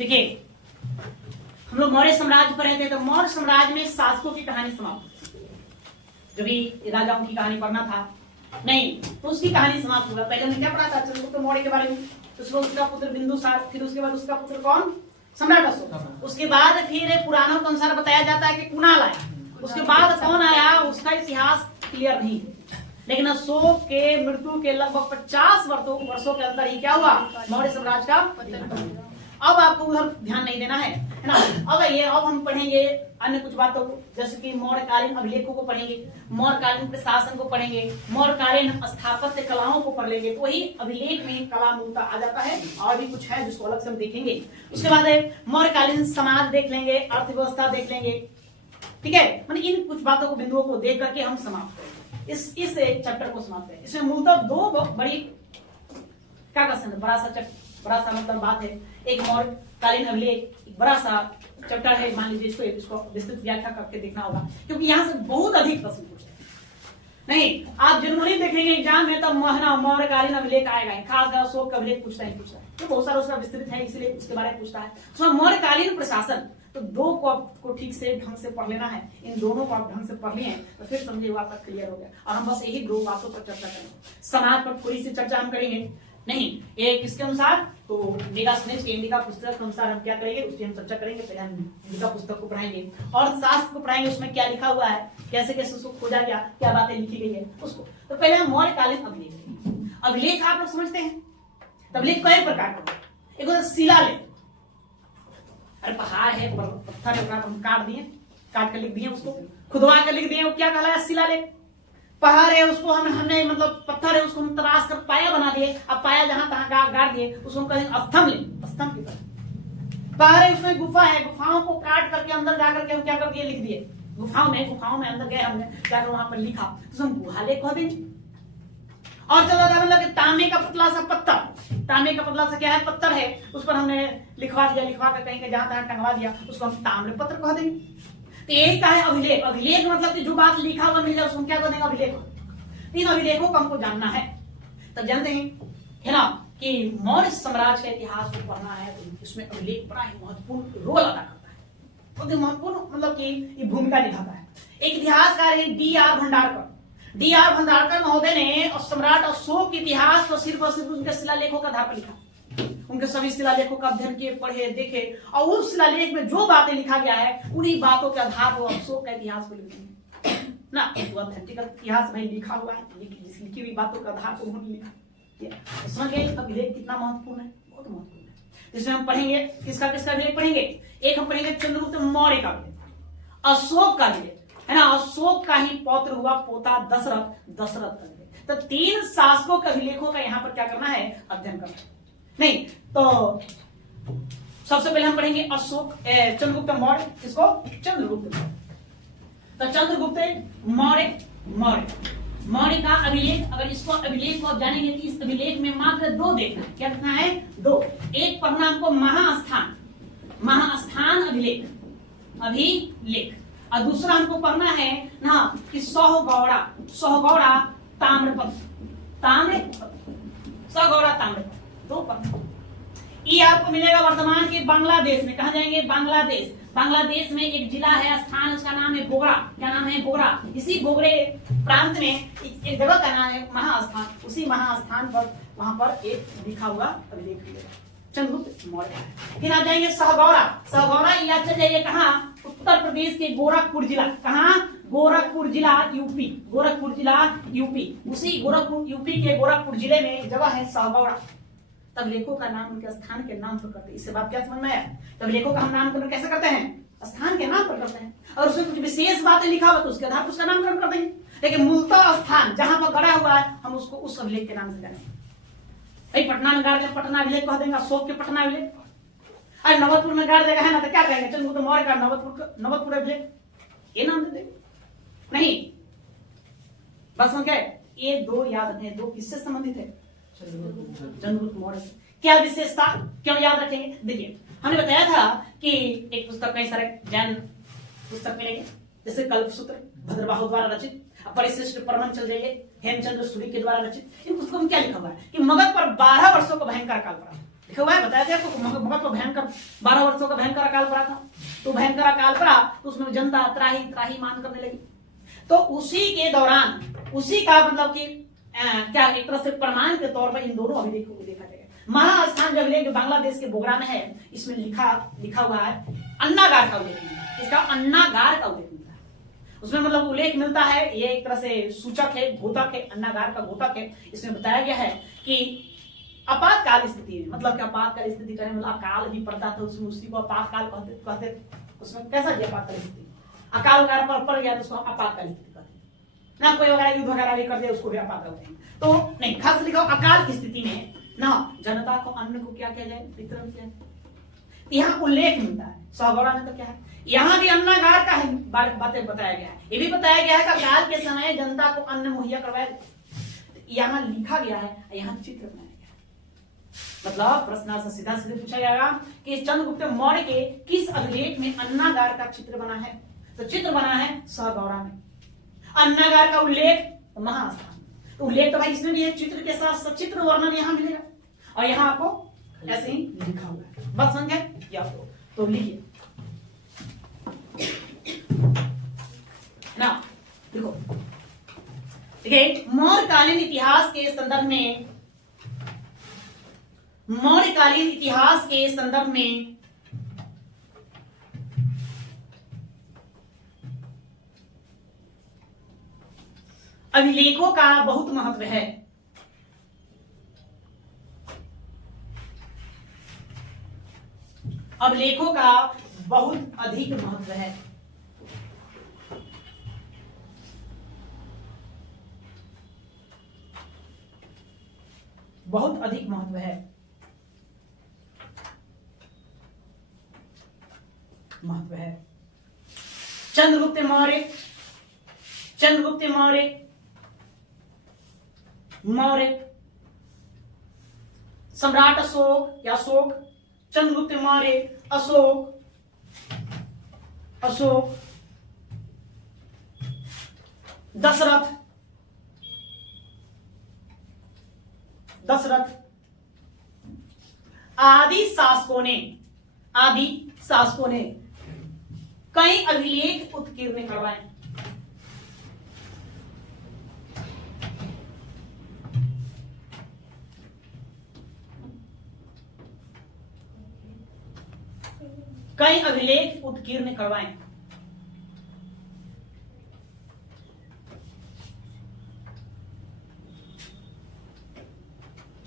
देखिए, हम लोग मौर्य साम्राज्य पर रहते हैं, तो मौर्य साम्राज्य में शासकों की कहानी समाप्त, जो भी राजाओं की कहानी पढ़ना था नहीं, तो उसकी कहानी समाप्त होगा। पहले हमने क्या पढ़ा था? चंद्रगुप्त मौर्य के बारे में, उसका पुत्र बिंदुसार, फिर उसके बाद उसका पुत्र कौन? सम्राट अशोक। उसके बाद फिर पुराणों के अनुसार बताया जाता है कि कुणाल आया, उसके बाद कौन आया उसका इतिहास क्लियर नहीं है। लेकिन अशोक के मृत्यु के लगभग 50 वर्षों के अंदर ही क्या हुआ? मौर्य साम्राज्य का पतन। अब आपको उधर ध्यान नहीं देना है ना। अब हम पढ़ेंगे अन्य कुछ बातों को, जैसे कि मौर्यकालीन अभिलेखों को पढ़ेंगे, मौर्यकालीन प्रशासन को पढ़ेंगे, मौर्यकालीन स्थापत्य कलाओं को पढ़ लेंगे, तो वही अभिलेख में कला मूलता आ जाता है। और भी कुछ है जिसको अलग से हम देखेंगे। उसके बाद मौर्यकालीन समाज देख लेंगे, अर्थव्यवस्था देख लेंगे, ठीक है। मैंने इन कुछ बातों को, बिंदुओं को देख करके हम समाप्त करेंगे इस चैप्टर को समाप्त करें। इसमें मूलतः दो बड़ी क्या कर सकते, बड़ा सा मतलब बात है। एक मौर्यकालीन अभिलेख, एक बड़ा सा चैप्टर है, मान लीजिए इसको विस्तृत व्याख्या करके देखना होगा, क्योंकि यहाँ से बहुत अधिक प्रश्न पूछते हैं। नहीं, आप जनरली देखेंगे एग्जाम में तब मौर्यकालीन अभिलेख आएगा, खासकर अशोक का अभिलेख पूछता है, तो बहुत सारा उसका विस्तृत है, इसलिए इसके बारे में पूछता है। तो मौर्यकालीन प्रशासन, तो दो को आपको ठीक से ढंग से पढ़ लेना है। इन दोनों को आप ढंग से पढ़ लिए तो फिर समझिए आपका क्लियर हो गया। और हम बस यही दो बातों पर चर्चा करेंगे। समाज पर थोड़ी सी चर्चा हम करेंगे नहीं, ये किसके अनुसार? तो इंडिका स्नेच के इंडिका पुस्तक के अनुसार हम क्या करेंगे उसकी हम चर्चा करेंगे। पहले हम इंडिका पुस्तक को पढ़ाएंगे और शास्त्र को पढ़ाएंगे, उसमें क्या लिखा हुआ है, कैसे कैसे उसको खोजा गया, क्या बातें लिखी गई है उसको। तो पहले हम मौर्यकालीन अभिलेख। अभिलेख आप लोग समझते हैं, अभिलेख कई प्रकार का। एक होता है शिलालेख, अरे पहाड़ है, पत्थर है, हम काट कर लिख दिए, उसको खुदवा कर लिख दिए, वो क्या कहलाया? शिलालेख। पहाड़ है, उसको हमने मतलब पत्थर है, उसको हम तराश कर पाया बना दिए, अब पाया जहां तहां गाड़ दिए, उसको कहेंगे स्तंभ की तरह। पहाड़ है, उसमें गुफा है, गुफाओं को काट करके अंदर जाकर के हम क्या कर दिए? लिख दिए। गुफाओं में अंदर गए, हमने जाकर वहां पर लिखा, तो हम गुहालेख कह देंगे। और चला था मतलब तांबे का पतला सा पत्थर, तांबे का पतला सा क्या है? पत्थर है, उस पर हमने लिखवा कर कहीं जहां तहां टंगवा दिया, उसको हम ताम्र पत्र कह देंगे। तो यही का है अभिलेख। अभिलेख मतलब कि जो बात लिखा हुआ मिल जाए उसको क्या कर देंगे? अभिलेख। तीन अभिलेखों को हमको जानना है, तब जानते हैं है ना कि मौर्य साम्राज्य का इतिहास को पढ़ना है, तो इसमें अभिलेख बड़ा ही महत्वपूर्ण रोल अदा करता है, बहुत महत्वपूर्ण मतलब कि ये भूमिका निभाता है। एक इतिहासकार है D.R. भंडारकर महोदय ने सम्राट अशोक के इतिहास को सिर्फ और सिर्फ उनके शिलालेखों के आधार पर लिखा। उनके सभी शिलालेखों का अध्ययन किए, पढ़े, देखे, और उस शिलालेख में जो बातें लिखा गया है उन्हीं बातों के आधार पर अशोक का इतिहास को लिखे ना। ऑथेंटिक इतिहास में लिखा हुआ है, लिखी हुई बातों के आधार पर उन्होंने लिखा। समझ गए अभिलेख कितना महत्वपूर्ण है? बहुत महत्वपूर्ण है। जिसमें हम पढ़ेंगे किसका अभिलेख पढ़ेंगे। एक हम पढ़ेंगे चंद्रगुप्त मौर्य का अभिलेख, अशोक का अभिलेख, है ना, अशोक का ही पौत्र हुआ पोता दशरथ का अभिलेख। तो तीन शासकों के अभिलेखों का यहाँ पर क्या करना है? अध्ययन करना है। नहीं तो सबसे पहले हम पढ़ेंगे अशोक चंद्रगुप्त मौर्य, इसको चंद्रगुप्त। तो चंद्रगुप्त मौर्य का अभिलेख, अगर इसको अभिलेख को जानेंगे तो इस अभिलेख में मात्र दो देखना है। क्या देखना है? दो। एक पढ़ना हमको महास्थान अभिलेख, और दूसरा हमको पढ़ना है ना कि सौगौड़ा ताम्रपत्र, दो पढ़ना। ये आपको मिलेगा वर्तमान के बांग्लादेश में। कहा जाएंगे? बांग्लादेश में एक जिला है, स्थान, उसका नाम है बोगरा। क्या नाम है? बोगरा। इसी बोगरे प्रांत में एक जगह का नाम है महास्थान। उसी महास्थान पर वहां पर एक लिखा हुआ अभिलेख मिलेगा, चंद्रगुप्त मौर्य। फिर आ जाएंगे सहगौरा याद चल जाइए कहाँ? उत्तर प्रदेश के गोरखपुर जिला। कहाँ? गोरखपुर जिला यूपी। उसी गोरखपुर यूपी के गोरखपुर जिले में एक जगह है सहगौरा। तब लेखों का नाम उनके स्थान के नाम पर करते हैं। इससे बात क्या समझ में आया? तब लेखों का हम नामकरण कैसे करते हैं? स्थान के नाम पर करते हैं, और उसमें कुछ विशेष बातें लिखा हुआ तो उसके आधार पर उसका नामकरण कर देंगे। लेकिन मूलतः स्थान जहां पर गड़ा हुआ है हम उसको उस अभिलेख के नाम से जानेंगे। भाई पटना में गाड़ दें, पटना अभिलेख कह देंगे, अशोक के पटना अभिलेख। अरे नवतपुर में गाड़ देगा है ना, तो क्या कहेंगे? चंद्रगुप्त मौर्य का नवतपुर अभिलेख, ये नाम दे देंगे। नहीं, बस हम क्या ये दो याद रखें। दो किससे संबंधित है? चंद्रगुप्त मौर्य से। क्या विशेषता, क्यों याद रखेंगे? देखिए हमने बताया था कि एक पुस्तक, कई सारे जैन पुस्तक मिलेंगे, जैसे कल्पसूत्र भद्रबाहु द्वारा रचित, परिशिष्ट परमन चल जाइए हेमचंद्र सूरी के द्वारा रचित। इन पुस्तकों में क्या लिखा हुआ है कि मगध पर 12 वर्षों का भयंकर काल पड़ा। लिखा हुआ है, बताया गया तो मगध तो भयंकर 12 वर्षों का भयंकर अकाल पड़ा था। तो भयंकर अकाल पड़ा तो उसमें जनता त्राही त्राही मान करने लगी। तो उसी के दौरान उसी का मतलब कि क्या एक तरह से प्रमाण के तौर पर इन दोनों अभिलेखों को देखा जाएगा। महास्थान जो अभिलेख बांग्लादेश के बोगरा में है, इसमें लिखा हुआ है अन्नागार का उल्लेख मिलता है। इसका अन्नागार का उल्लेख मिलता है, उसमें मतलब उल्लेख मिलता है, ये एक तरह से सूचक है, घोतक है, अन्नागार का घोतक है। इसमें बताया गया है कि आपातकाल स्थिति में, मतलब कि आपातकाल स्थिति करें मतलब अकाल भी पड़ता था उसमें, उसी को आपातकाल कहते थे। उसमें कैसा दिया आपातकाल स्थिति, अकाल वगैरह पर पड़ गया तो उसको आपातकाल स्थिति कहते हैं ना। कोई वगैरह युद्ध वगैरह भी कर दिया उसको भी आपातकाल कहते हैं। तो नहीं, खास लिखा अकाल की स्थिति में ना जनता को अन्न को क्या किया जाए, वितरण किया जाए। यहाँ उल्लेख मिलता है। सहगौड़ा में तो क्या है, यहाँ भी अन्नागार का बातें बताया गया है। ये भी बताया गया है कि अकाल के समय जनता को अन्न मुहैया करवाया। यहाँ लिखा गया है, यहाँ चित्र बनाया गया है। मतलब प्रश्न से सीधा सीधे पूछा जाएगा कि चंद्रगुप्त मौर्य के किस अभिलेख में अन्नागार का चित्र बना है। तो चित्र बना है सहगौड़ा में। अन्नागार का उल्लेख महास्थान, तो उल्लेख तो भाई इसमें भी है, चित्र के साथ सचित्र वर्णन यहाँ मिलेगा। और यहाँ आपको ऐसे ही लिखा हुआ है, बस समझ गए या तो लिखिए ना। देखो देखिए, मौर्यकालीन इतिहास के संदर्भ में, मौर्यकालीन इतिहास के संदर्भ में अभिलेखों का बहुत महत्व है। अभिलेखों का बहुत अधिक महत्व है। बहुत अधिक महत्व है। महत्व है। चंद्रगुप्त मौर्य, चंद्रगुप्त मौर्य, मौर्य सम्राट अशोक या अशोक, चंद्रगुप्त मौर्य, अशोक, अशोक, दशरथ, दशरथ आदि शासकों ने कई अभिलेख उत्कीर्ण करवाए। कई अभिलेख उत्कीर्ण करवाए।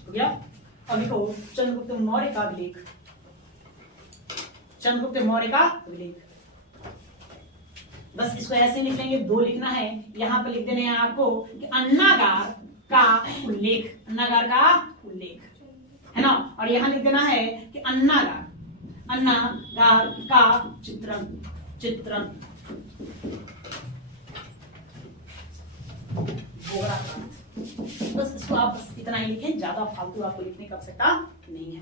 हो गया। अभी को चंद्रगुप्त मौर्य का अभिलेख, चंद्रगुप्त मौर्य का अभिलेख, बस इसको ऐसे लिखेंगे, दो लिखना है। यहां पर लिख देने हैं आपको कि अन्नागार का उल्लेख, अन्नागार का उल्लेख है ना। और यहां लिख देना है कि अन्नागार, अन्नागार का चित्रण, चित्रण बस इसको आप बस इतना ही लिखें, ज्यादा फालतू आपको लिखने की आवश्यकता नहीं है।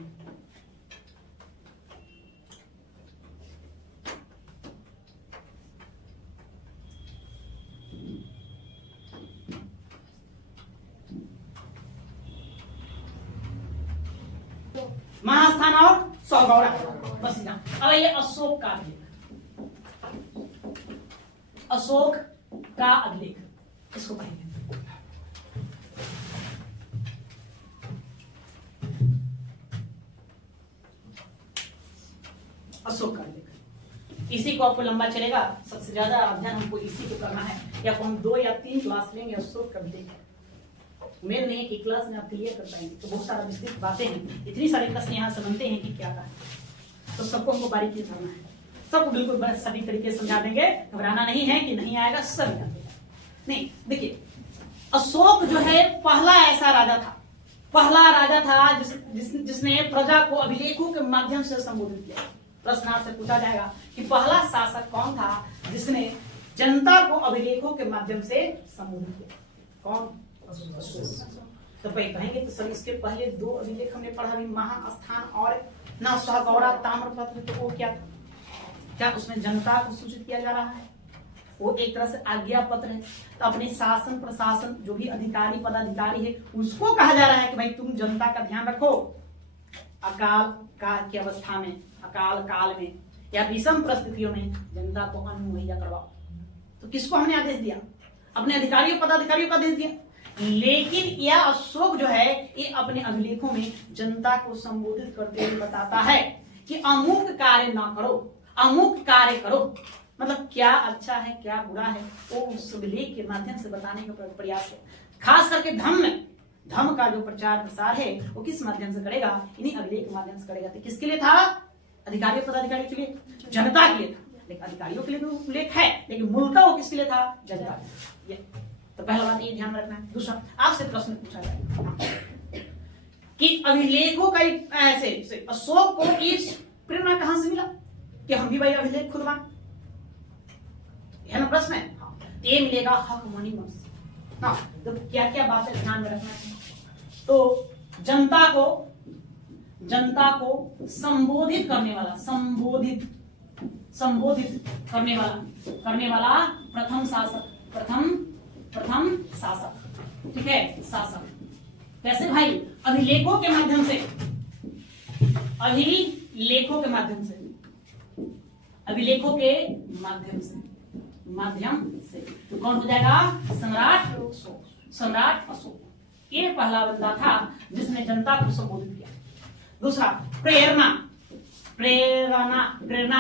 महास्थान और सहगौड़ा, बस इतना। अब ये अशोक का अभिलेख, अशोक का अभिलेख, इसको पढ़ेंगे। अशोक का अभिलेख, इसी को आपको लंबा चलेगा, सबसे ज्यादा अध्ययन हमको इसी को करना है, या हम 2 या 3 क्लास लेंगे अशोक का अभिलेख। उम्मीद नहीं है कि क्लास में आप क्लियर कर पाएंगे, तो बहुत सारा विस्तृत बातें हैं, इतनी सारे प्रश्न यहाँ से बनते हैं कि क्या कहा, तो सबको हमको बारीकी करना है, सबको बिल्कुल सभी तरीके से समझा देंगे। घबराना नहीं है कि नहीं आएगा, सब याद देगा। नहीं, देखिए अशोक जो है पहला ऐसा राजा था, पहला राजा था जिसने प्रजा को अभिलेखों के माध्यम से संबोधित किया। प्रश्न आपसे पूछा जाएगा कि पहला शासक कौन था जिसने जनता को अभिलेखों के माध्यम से संबोधित किया, कौन? तो भाई कहेंगे तो सर इसके पहले 2 अभिलेख हमने पढ़ा भी, महास्थान और ना सहगौड़ा ताम्रपत्र, तो वो क्या था? क्या उसमें जनता को सूचित किया जा रहा है? वो एक तरह से आज्ञा पत्र है। तो अपने शासन प्रशासन जो भी अधिकारी पदाधिकारी है उसको कहा जा रहा है कि भाई तुम जनता का ध्यान रखो, अकाल की अवस्था में, अकाल काल में या विषम परिस्थितियों में जनता को अन्न मुहैया करवाओ। तो किसको हमने आदेश दिया? अपने अधिकारियों पदाधिकारियों का आदेश दिया। लेकिन यह अशोक जो है ये अपने अभिलेखों में जनता को संबोधित करते हुए बताता है कि अमुक कार्य ना करो, अमुक कार्य करो। मतलब क्या अच्छा है क्या बुरा है वो उस अभिलेख के माध्यम से बताने का प्रयास है। खास करके धम्म का जो प्रचार प्रसार है वो किस माध्यम से करेगा? इन्हीं अभिलेख के माध्यम से करेगा। तो किसके लिए था? अधिकारियों पदाधिकारियों के लिए, जनता के लिए था। लेकिन अधिकारियों के लिए तो उल्लेख है, लेकिन मूलतः वो किसके लिए था? जनता के लिए। तो पहला बात ये ध्यान रखना है। दूसरा, आपसे प्रश्न पूछा जाए कि अभिलेखों का ऐसे अशोक को इस प्रेरणा कहां से मिला कि हम भी भाई अभिलेख खुदवाएं? है ना प्रश्न है। हाँ, ये मिलेगा हकमनी वंश। हाँ, तो क्या क्या बातें ध्यान में रखना है? तो जनता को संबोधित करने वाला, संबोधित करने वाला प्रथम शासक, ठीक है, शासक। कैसे भाई? अभिलेखों के माध्यम से, अभिलेखों के माध्यम से तो कौन हो जाएगा? सम्राट अशोक। ये पहला बंदा था जिसने जनता को संबोधित किया। दूसरा, प्रेरणा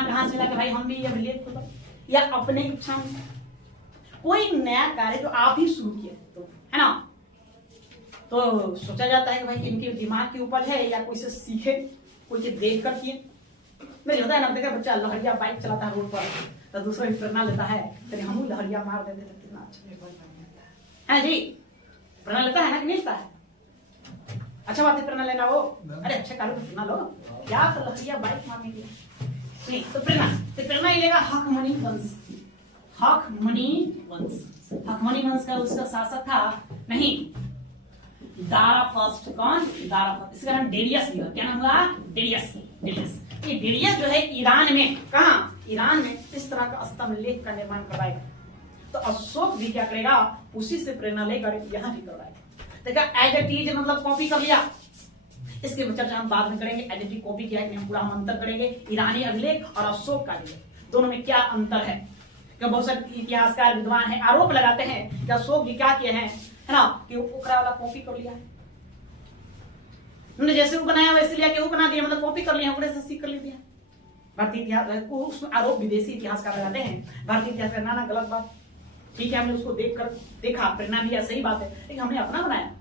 कहां से मिला कि भाई हम भी अभिलेख खुदा या अपने इच्छा में कोई नया कार्य जो आप ही शुरू किए तो, है ना, तो सोचा जाता है कि भाई इनके दिमाग की उपज है या कोई से सीखे, कोई से देख कर किए। नहीं होता है ना, देखा बच्चा लहरिया बाइक चलाता है रोड पर तो दूसरा भी प्रेरणा लेता है, तो हम लहरिया मार देते तो कितना अच्छा है जी। प्रेरणा लेता है ना कि नहीं लेता है? अच्छा बात है प्रेरणा लेना। वो अरे अच्छे कार्य को प्रेरणा लो, क्या तो लहरिया बाइक मारने के लिए। तो प्रेरणा ही लेगा हकमनी वंश का उसका शासक था नहीं, दारा फर्स्ट। कौन? दारा फर्स्ट। इसका नाम डेरियस भी है। क्या नाम हुआ? डेरियस। ये डेरियस जो है ईरान में, कहा? ईरान में इस तरह का स्तंभ लेख का निर्माण करवाएगा। तो अशोक भी क्या करेगा? उसी से प्रेरणा लेकर यहाँ भी करवाएगा। देखा एज इट इज मतलब कॉपी कर लिया। इसके चर्चा हम बाद में करेंगे। एज इट इज कॉपी किया है, पूरा हम अंतर करेंगे ईरानी अभिलेख और अशोक का अभिलेख, दोनों में क्या अंतर है। क्योंकि बहुत सारे इतिहासकार विद्वान है आरोप लगाते हैं कि अशोक जी क्या किए हैं, है ना, कि ओकरा वाला कॉपी कर लिया है। उन्होंने जैसे वो बनाया वैसे लिया के वो बना दिया, मतलब कॉपी कर लिया, ओकरे से सीख कर लिया। भारतीय इतिहास को उसमें आरोप विदेशी इतिहासकार लगाते हैं। भारतीय इतिहास का ना गलत बात, ठीक है, हमने उसको देखा प्रेरणा भी सही बात है, लेकिन हमने अपना बनाया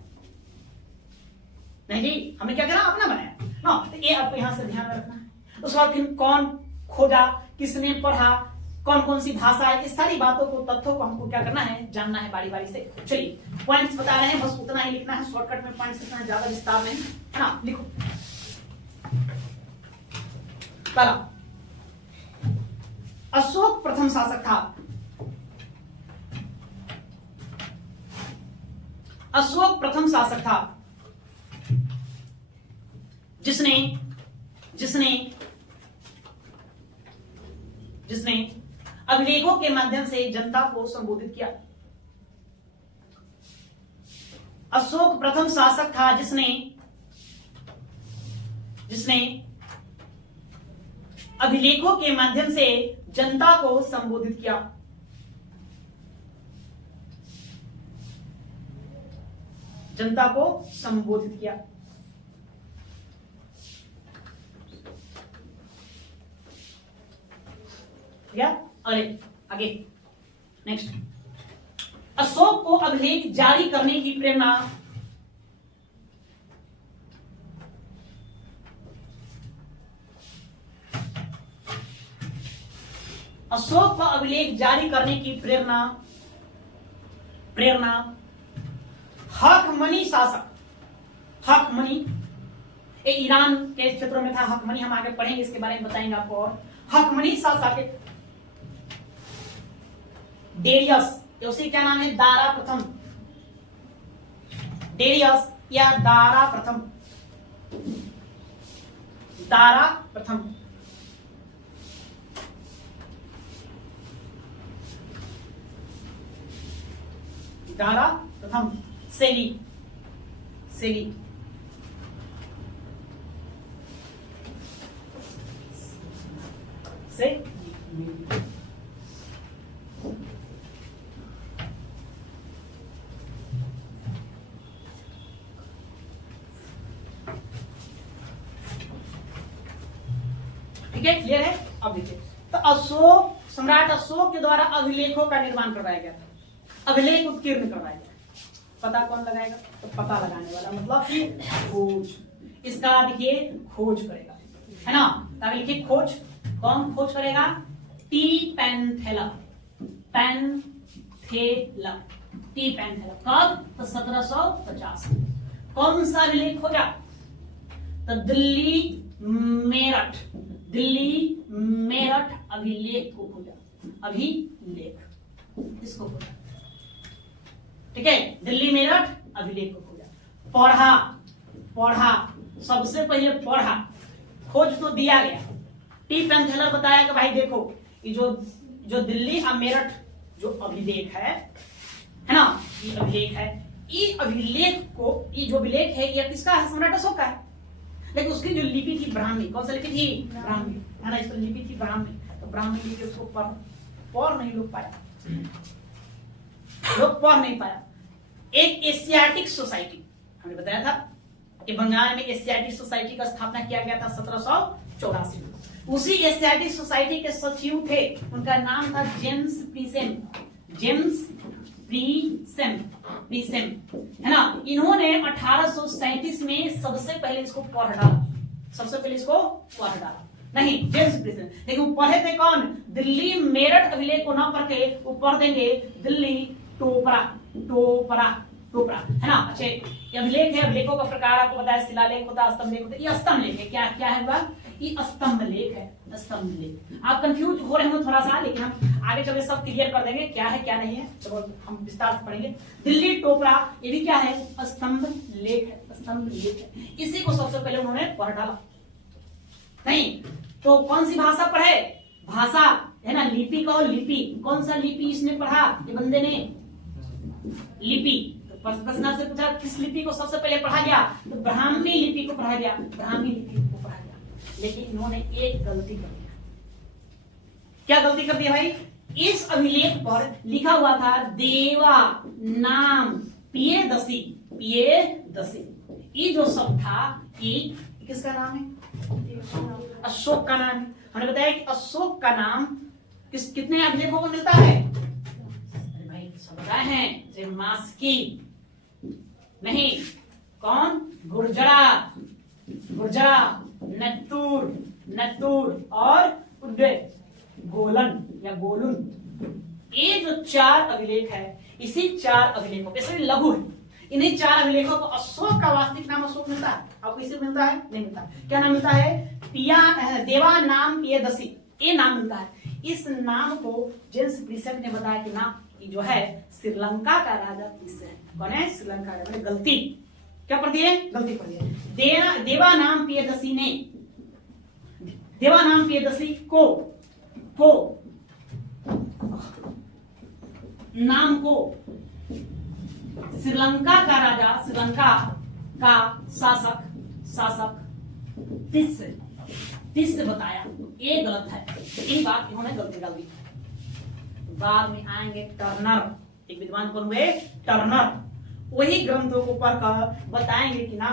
नहीं जी। हमने क्या करा? अपना बनाया ना। तो ये आपको यहाँ से ध्यान रखना है। उसके बाद फिर कौन खोजा, किसने पढ़ा, कौन कौन सी भाषा है, इस सारी बातों को, तथ्यों को हमको क्या करना है? जानना है बारी बारी से। चलिए पॉइंट्स बता रहे हैं, बस उतना ही लिखना है, शॉर्टकट में पॉइंट्स लिखना है, ज्यादा विस्तार में, है ना। लिखो। पहला, अशोक प्रथम शासक था। अशोक प्रथम शासक था जिसने अभिलेखों के माध्यम से जनता को संबोधित किया। अशोक प्रथम शासक था जिसने अभिलेखों के माध्यम से जनता को संबोधित किया। जनता को संबोधित किया। क्या? अरे आगे नेक्स्ट, अशोक को अभिलेख जारी करने की प्रेरणा अशोक को अभिलेख जारी करने की प्रेरणा हकमनी शासक, हकमनी ये ईरान के क्षेत्रों में था। हकमनी हम आगे पढ़ेंगे, इसके बारे में बताएंगे आपको। और हकमनी शासक डेरियस, उसी क्या नाम है? दारा प्रथम। डेरियस या दारा प्रथम, दारा प्रथम। दारा प्रथम सेली सबसे ठीक है, क्लियर है। अब देखिए, तो अशोक, सम्राट अशोक के द्वारा अभिलेखों का निर्माण करवाया गया था, अभिलेख उत्कीर्ण करवाया गया। पता कौन लगाएगा? तो पता लगाने वाला, मतलब कि खोज। इसका देखिए खोज करेगा, है ना। तो लिखिए खोज, कौन खोज करेगा? टी पेंथेला, पेंथेला, टी पेंथेला। कब? तो 1750। कौन सा अभिलेख खोजा? तो दिल्ली मेरठ, दिल्ली मेरठ अभिलेख को खोजा, अभिलेख इसको खोजा, ठीक है। दिल्ली मेरठ अभिलेख को खोजा, पढ़ा, पढ़ा, सबसे पहले पढ़ा, खोज तो दिया गया। टी पेंथेलर बताया कि भाई देखो, ये जो दिल्ली और मेरठ जो अभिलेख है ना, ये अभिलेख है, ये अभिलेख को, ये जो अभिलेख है ये किसका है? सम्राट अशोक का है। लेकिन उसकी जो लिपि थी ब्राह्मी, कौन सा लिपि थी? ब्राह्मी, है ना। इस पर लिपि थी ब्राह्मी, तो ब्राह्मी लिपि उसको पढ़ नहीं लोग पाया, लोग पढ़ नहीं पाया। एक एशियाटिक सोसाइटी, हमने बताया था कि बंगाल में एशियाटिक सोसाइटी का स्थापना किया गया था 1784। उसी एशियाटिक सोसाइटी के सचिव थे, उनका नाम था जेम्स प्रीसेम, जेम्स प्रीसेम, प्रीसेम, है ना। इन्होंने 1837 में सबसे पहले इसको पढ़ डाला, सबसे पहले इसको पढ़ डाला, नहीं जेम्स प्रीसेम। लेकिन वो पढ़े थे कौन? दिल्ली मेरठ अभिलेख को ना पढ़ के वो पढ़ देंगे दिल्ली टोपरा, टोपरा, टोपरा, है ना। अच्छे, ये अभिलेख है, अभिलेखों का प्रकार आपको बताया, शिलालेख होता है, स्तंभ लेख होता है। ये स्तंभ लेख है, क्या क्या है बात? ये स्तंभ लेख है, स्तंभ लेख। आप कंफ्यूज हो रहे हो थोड़ा सा, लेकिन हम आगे चल सब क्लियर कर देंगे क्या है क्या नहीं है, चलो हम विस्तार से पढ़ेंगे। दिल्ली टोपरा, ये भी क्या है? स्तंभ लेख है, स्तंभ लेख है। इसी को सबसे पहले उन्होंने पढ़ डाला। नहीं तो कौन सी भाषा पढ़े? भाषा, है ना, लिपि का, लिपि, कौन सा लिपि इसने पढ़ा? ये बंदे ने लिपि, प्रश्न से पूछा किस लिपि को सबसे पहले पढ़ा गया? तो ब्राह्मी लिपि को पढ़ा गया, ब्राह्मी लिपि को पढ़ा गया। लेकिन इन्होंने एक गलती कर दिया। क्या गलती कर दिया भाई? इस अभिलेख पर लिखा हुआ था देवा नाम पियदसी, पियदसी। ये जो शब्द था, ये किसका नाम है? अशोक का नाम है। हमने बताया कि अशोक का नाम कितने अभिलेखों को मिलता है? अरे भाई सब बताए हैं, मास्की नहीं, कौन? गुर्जरा, गुर्जरा, नत्तूर, नत्तूर और उड्डयन, गोलन या गोलुन। ये जो 4 अभिलेख है, इसी 4 अभिलेखों पे सभी लघु है, इन्हीं 4 अभिलेखों को अशोक का वास्तविक नाम अशोक मिलता है। आपको इसे मिलता है? नहीं मिलता। क्या नाम मिलता है? देवा नाम पियदसी, ये नाम मिलता है। इस नाम को जेम्स प्रीसेम ने बताया कि ना, ये जो है श्रीलंका का राजा किस है? कौन है? श्रीलंका का। गलती क्या पढ़ दी है? गलती पढ़ दी है। देवा नाम पियदसी ने, देवा नाम पियदसी को नाम को श्रीलंका का राजा, श्रीलंका का शासक तिस बताया। ये गलत है, ये बात इन्होंने गलती डाल दी। बाद में आएंगे टर्नर, एक विद्वान कौन हुए? टर्नर। वही ग्रंथों को पढ़कर बताएंगे कि ना,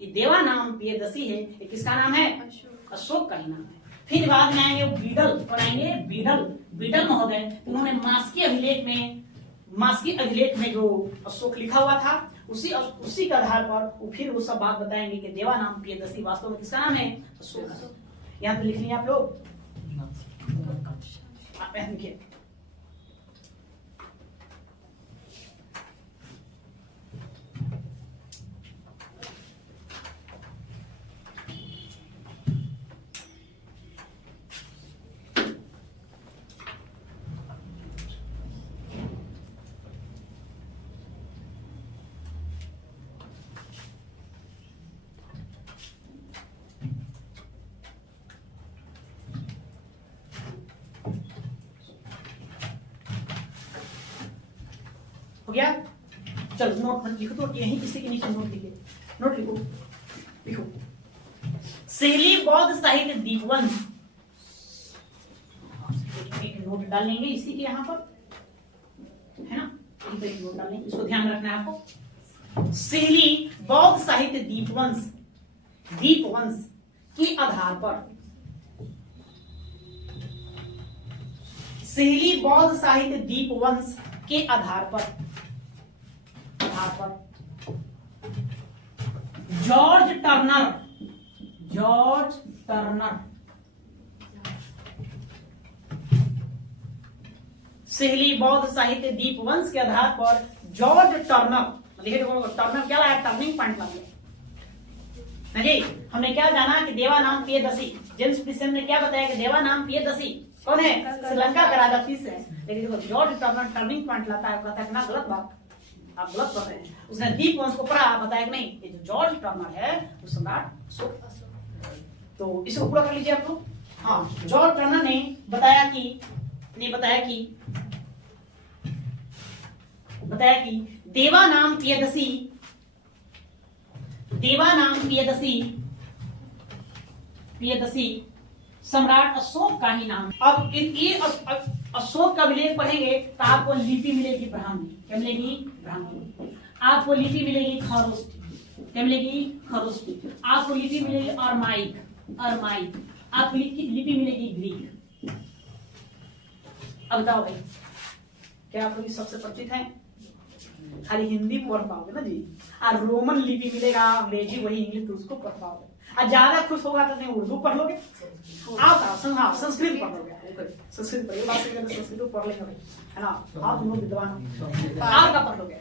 ये देवा नाम पियदसी है, ये किसका नाम है? अशोक का ही नाम है। फिर बाद में आएंगे बीडल, और आएंगे बीडल, बीडल महोदय। उन्होंने मास्की अभिलेख में जो अशोक लिखा हुआ था, उसी के आधार पर फिर वो सब बात बताएंगे कि देवा नाम पियदसी वास्तव में किसका नाम है? अशोक। यहाँ पे लिख लिया आप लोग, आप लिखिए। गया? चलो नोट लिखो, तो यहीं किसी के नीचे नोट लिखिए, नोट लिखो, लिखो। शैली बौद्ध साहित्य दीपवंश, नोट डाल लेंगे इसी के यहाँ पर, है ना, यहीं पर एक नोट डाल लेंगे, इसको ध्यान रखना है आपको। सिहली बौद्ध साहित्य दीपवंश के आधार पर, सिहली बौद्ध साहित्य दीपवंश के आधार पर जॉर्ज टर्नर सिहली बौद्ध साहित्य दीपवंश के आधार पर जॉर्ज टर्नर, टर्नर क्या लाया, टर्निंग पॉइंट ला लिया जी। हमने क्या जाना कि देवानाम पियदसी, जेम्स प्रिसेम ने क्या बताया कि देवानाम पियदसी कौन है, श्रीलंका का राजा तीस है। लेकिन देखो जॉर्ज टर्नर टर्निंग पॉइंट लाता है, कहता है ना गलत बात, आप गलत कर रहे हैं। उसने दीपवंश को पढ़ा, बताया कि नहीं ये जो जॉर्ज टर्नर है वो सम्राट अशोक, तो इसको पूरा कर लीजिए आप लोग। हाँ, जॉर्ज टर्नर ने बताया कि देवानाम पियदसी सम्राट अशोक का ही नाम। अब ये अशोक का अभिलेख पढ़ेंगे तो आपको लिपि मिलेगी ब्राह्मी, क्या मिलेगी, ब्राह्मी। आपको लिपि मिलेगी खरोष्टी, क्या मिलेगी, खरोष्टी। आपको लिपि मिलेगी अरमाइक, आपको लिपि मिलेगी ग्रीक। अब बताओ भाई, क्या आप लोग सबसे परिचित हैं? खाली हिंदी पढ़ पाओगे ना जी, और रोमन लिपि मिलेगा, अंग्रेजी वही इंग्लिश, तो उसको पढ़ पाओगे। और ज्यादा खुश होगा तो नहीं उर्दू पढ़ लोगे, आप संस्कृत पढ़ लोगे, संस्कृत पढ़िए, बात संस्कृत पढ़ लेंगे है ना, आप लोग विद्वान आप क्या पढ़ लोगे,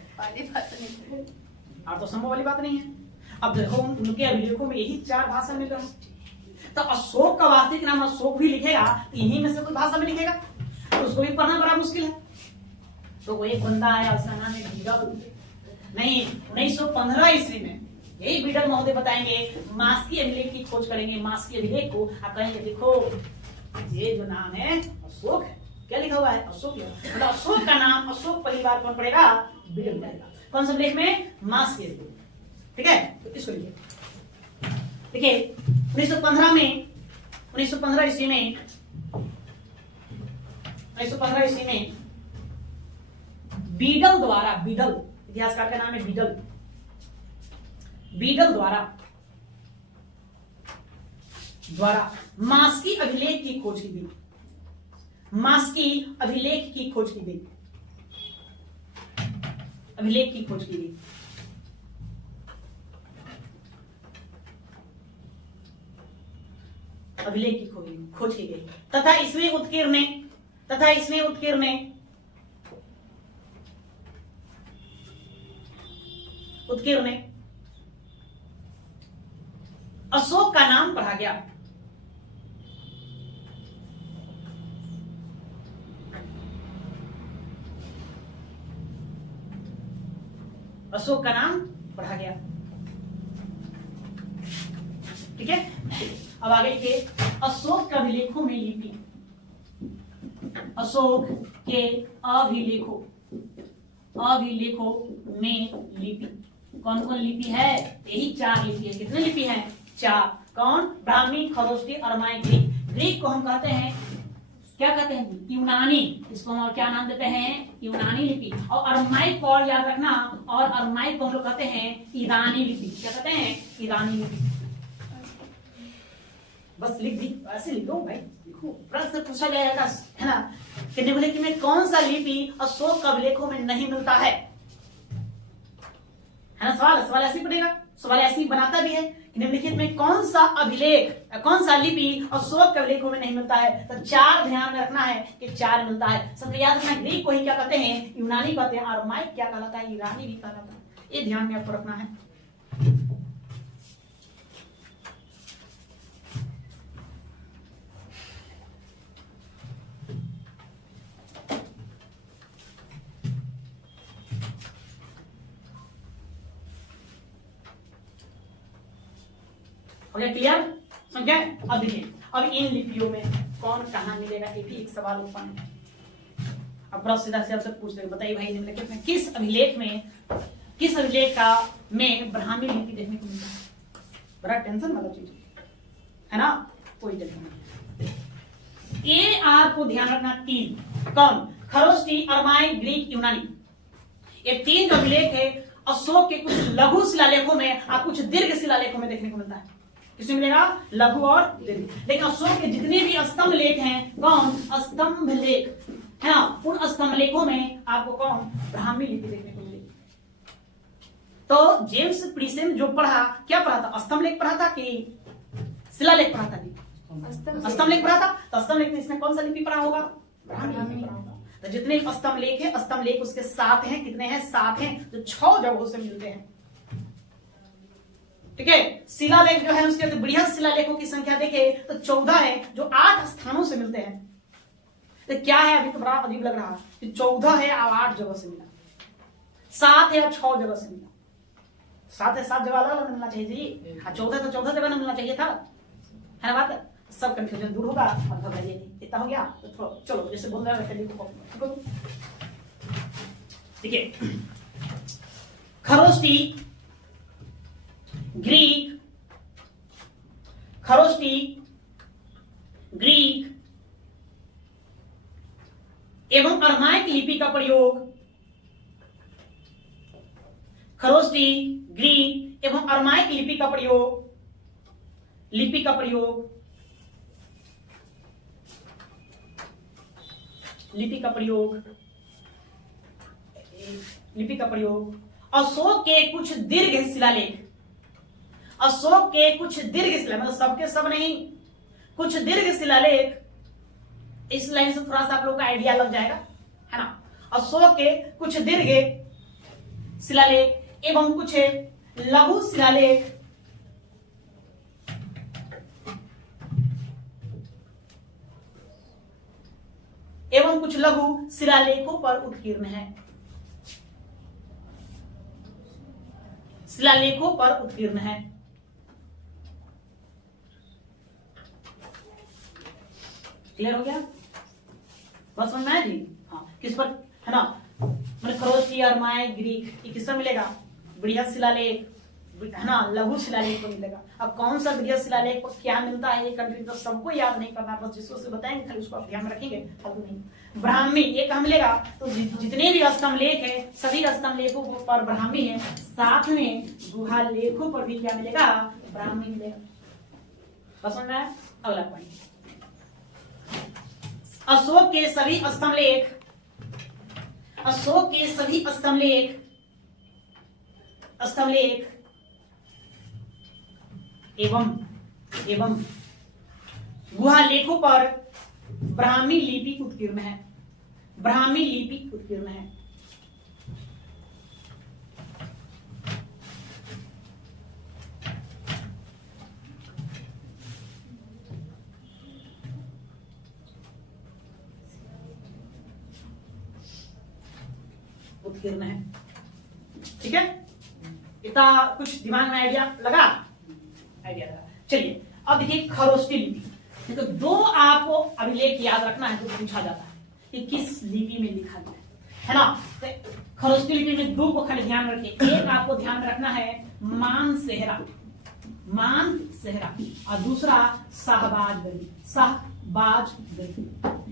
आप तो संभव वाली बात नहीं है। अब देखो उनके अभिलेखों में यही 4 भाषा मिल रहा, तो अशोक का वास्तविक नाम अशोक भी लिखेगा, इन्हीं में से कोई भाषा में लिखेगा, तो उसको भी पढ़ना बड़ा मुश्किल है। तो वो एक बंदा आया, उसका नाम है बीडल, नहीं 1915 ईस्वी में यही बीडल महोदय बताएंगे, मास्की अभिलेख की खोज करेंगे, मास्की अभिलेख को, आप कहेंगे देखो ये जो नाम है अशोक है, क्या लिखा हुआ है, अशोक लिखा, मतलब अशोक का नाम, अशोक पहली बार कौन पढ़ेगा, बीडल पढ़ेगा। कौन सा अभिलेख में, मास्की अभिलेख, ठीक है। तो इसको लिखिए, देखिए 1915 ईस्वी में बीडल द्वारा, इतिहासकार का नाम है बीडल द्वारा मास्की अभिलेख की खोज की गई, अभिलेख की खोज की गई। तथा इसमें उत्कीर्ण अशोक का नाम पढ़ा गया। अशोक का नाम पढ़ा गया, ठीक है। अब आगे के अशोक के अभिलेखों में लिपि, अशोक के अभिलेखों में लिपि, कौन कौन लिपि है, यही 4 लिपि है। कितने लिपि हैं, 4। कौन, ब्राह्मी, खरोष्टी, अरमाई, ग्रीक को हम कहते हैं, क्या कहते हैं, यूनानी, इसको हम क्या नाम देते हैं, यूनानी लिपि। और अरमाई को याद रखना, और अरमाई को हम लोग कहते हैं ईरानी लिपि, क्या कहते हैं, ईरानी लिपि। बस लिख दी, ऐसे लिखो भाई, लिखो, प्रश्न पूछा जाएगा है ना, कि निम्नलिखित में कौन सा लिपि अशोक का अभिलेखों में नहीं मिलता है ना। सवाल ऐसे पड़ेगा, सवाल ऐसे बनाता भी है कि निम्नलिखित में कौन सा अभिलेख, कौन सा लिपि अशोक के अभिलेखों में नहीं मिलता है। तो 4 ध्यान में रखना है कि 4 मिलता है। सबको याद रखना, ग्रीक को ही क्या कहते हैं, यूनानी कहते हैं, और माइक क्या कहलाता है, ईरानी भी कहलाता है। ये ध्यान में आपको रखना है। ओके, क्लियर, समझे। अब देखिए, अब इन लिपियों में कौन कहां मिलेगा, ये भी एक सवाल उत्पन्न है। अब बड़ा सीधा से आपसे पूछ रहे, बताइए भाई निम्नलिखित में किस अभिलेख का में ब्राह्मी लिपि देखने को मिलता है। बड़ा टेंशन वाला चीज है ना, कोई जगह नहीं। ये आपको ध्यान रखना। 3 कौन? खरोष्टी, अरमाई, ग्रीक, यूनानी। ये 3 जो अभिलेख है अशोक के कुछ लघु शिलालेखों में और कुछ दीर्घ शिलालेखों में देखने को मिलता है। किसमें मिलेगा? लघु और दीर्घ। लेकिन अशोक के जितने भी स्तंभ लेख हैं, कौन? स्तंभ लेख है ना, उन स्तंभ लेखों में आपको कौन? ब्राह्मी लिपि देखने को मिलेगी। तो जेम्स प्रीसेम जो पढ़ा, क्या पढ़ा था? स्तंभ लेख पढ़ा था कि शिलालेख पढ़ा था? स्तंभ लेख पढ़ा था। तो स्तंभ लेख में इसने कौन सा लिपि पढ़ा होगा? ब्राह्मी लिपि पढ़ा होगा। तो जितने स्तंभ लेख है, स्तंभ लेख उसके 7 हैं। कितने हैं? 7 हैं, जो 6 जगहों से मिलते हैं। ठीक है। शिलालेख जो है उसके तो बृहद शिलालेखों की संख्या देखे तो 14 है, जो 8 स्थानों से मिलते हैं। तो क्या है? अभी तो बड़ा अजीब लग रहा है कि 14 है और 8 जगह से मिला, 7 है और 6 जगह से मिला। 7 है, 7 जगह अलग मिलना चाहिए जी। हाँ, 14 तो 14 जगह मिलना चाहिए था, है ना बात? सब कंफ्यूजन दूर होगा। अब घबराइए नहीं, इतना हो गया तो चलो जैसे बोल रहे हैं लिखो। ठीक है। खरोष्टी, ग्रीक, खरोष्टी, ग्रीक एवं अरमाइक लिपि का प्रयोग, खरोष्टी, ग्रीक एवं अरमाइक लिपि का प्रयोग, लिपि का प्रयोग, लिपि का प्रयोग, लिपि का प्रयोग अशोक के कुछ दीर्घ शिलालेख, अशोक के कुछ दीर्घ शिलालेख, मतलब सबके सब नहीं, कुछ दीर्घ शिलालेख। इस लाइन से थोड़ा सा आप लोग का आइडिया लग जाएगा, है ना। अशोक के कुछ दीर्घ शिलालेख एवं कुछ लघु शिलालेख, एवं कुछ लघु शिलालेखों पर उत्कीर्ण है, शिलालेखों पर उत्कीर्ण है। क्लियर हो गया? बस समझ में आया जी? हाँ, किस पर, है ना, मैंने खरोष्टी, अरमाई, ग्रीक, ये किस पर मिलेगा? बृहद शिलालेख, है ना, लघु शिलालेख को मिलेगा। अब कौन सा बृहद शिलालेख को क्या मिलता है, ये कंट्री तो सबको याद नहीं करना, बस जिसको से बताएंगे खाली उसको आप ध्यान रखेंगे, फालतू नहीं। ब्राह्मी ये कहाँ मिलेगा? तो जितने भी स्तंभ लेख है, सभी स्तंभ लेखों पर ब्राह्मी है, साथ में गुहा लेखों पर भी क्या मिलेगा? ब्राह्मी मिलेगा। बस समझ में आया? अगला पॉइंट, अशोक के सभी स्तंभ लेख, अशोक के सभी स्तंभ लेख, स्तंभ लेख एवं गुहा लेखों पर ब्राह्मी लिपि उत्कीर्ण है, ब्राह्मी लिपि उत्कीर्ण है। उत्कीर्ण है। ठीक है, इतना कुछ दिमाग में आइडिया लगा? आइडिया लगा। चलिए अब देखिए खरोष्टी लिपि। तो 2 आपको अभिलेख याद रखना है, तो पूछा जाता है कि किस लिपि में लिखा गया है ना। तो खरोष्टी लिपि में 2 को खाली ध्यान रखिए। एक आपको ध्यान रखना है मानसेहरा, मानसेहरा, और दूसरा शाहबाजगढ़ी, शाहबाजगढ़ी।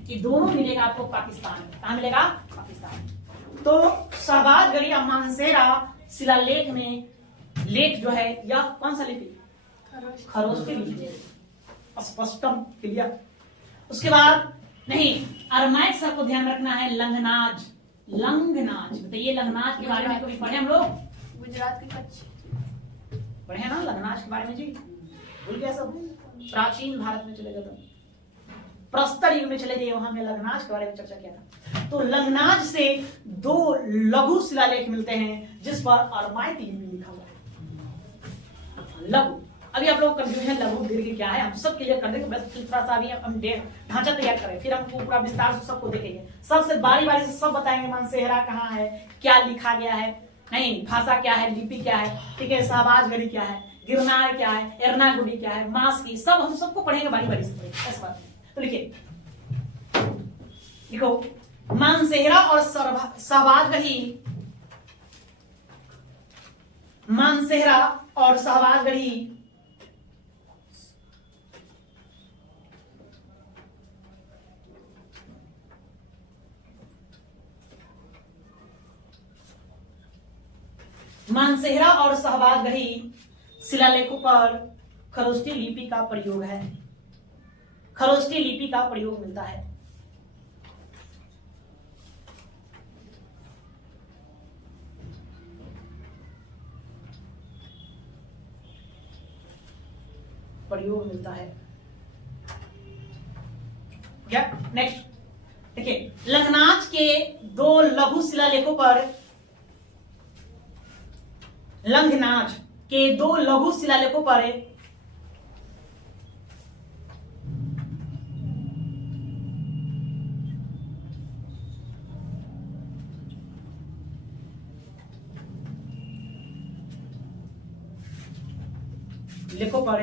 ये दोनों मिलेगा आपको पाकिस्तान में। कहां मिलेगा? पाकिस्तान। तो शाहबाजगढ़ी और मानसेहरा शिलालेख में लेख जो है यह कौन सा लिपि? खरोष्टी लिपि, स्पष्टम, क्लियर। उसके बाद नहीं, अरमाइक से आपको ध्यान रखना है लंघनाज, लंघनाज। बताइए लंघनाज के बारे में कभी पढ़े हम लोग? गुजरात के कच्छ पढ़े ना लंघनाज के बारे में जी? भूल गया सब? प्राचीन भारत में चले गए तो प्रस्तर युग में चले जाइए, वहां हमने लंघनाज के बारे में चर्चा किया था। तो लंघनाज से 2 लघु शिलालेख मिलते हैं जिस पर अरमाइक लिपि लिखा हुआ है। लघु, अभी आप लोग कंफ्यूजन लघु दीर्घ क्या है हम सब क्लियर कर देंगे, बस थोड़ा सा अभी हम ढांचा तैयार करें, फिर हम पूरा विस्तार से सबको देखेंगे, सबसे बारी बारी से सब बताएंगे। मानसेहरा कहाँ है, क्या लिखा गया है, नहीं भाषा क्या है, लिपि क्या है, ठीक है, शाहबाजगढ़ी क्या है, गिरनार क्या है, एर्नाकुडी क्या है, मास की, सब हम सबको पढ़ेंगे बारी बारी से पढ़ेंगे। ऐसा बात तो लिखिए, देखो मानसेहरा और शाहबाजगढ़ी, मानसेहरा और शाहबाजगढ़ी मानसेहरा और शाहबाजगढ़ी शिलालेखों पर खरोष्टी लिपि का प्रयोग है। खरोष्टी लिपि का प्रयोग मिलता है। प्रयोग मिलता है। क्या नेक्स्ट देखिए, लंगनाच के दो लघु शिलालेखों पर, लंघनाच के दो लघु शिलालेखों पर लेखों पर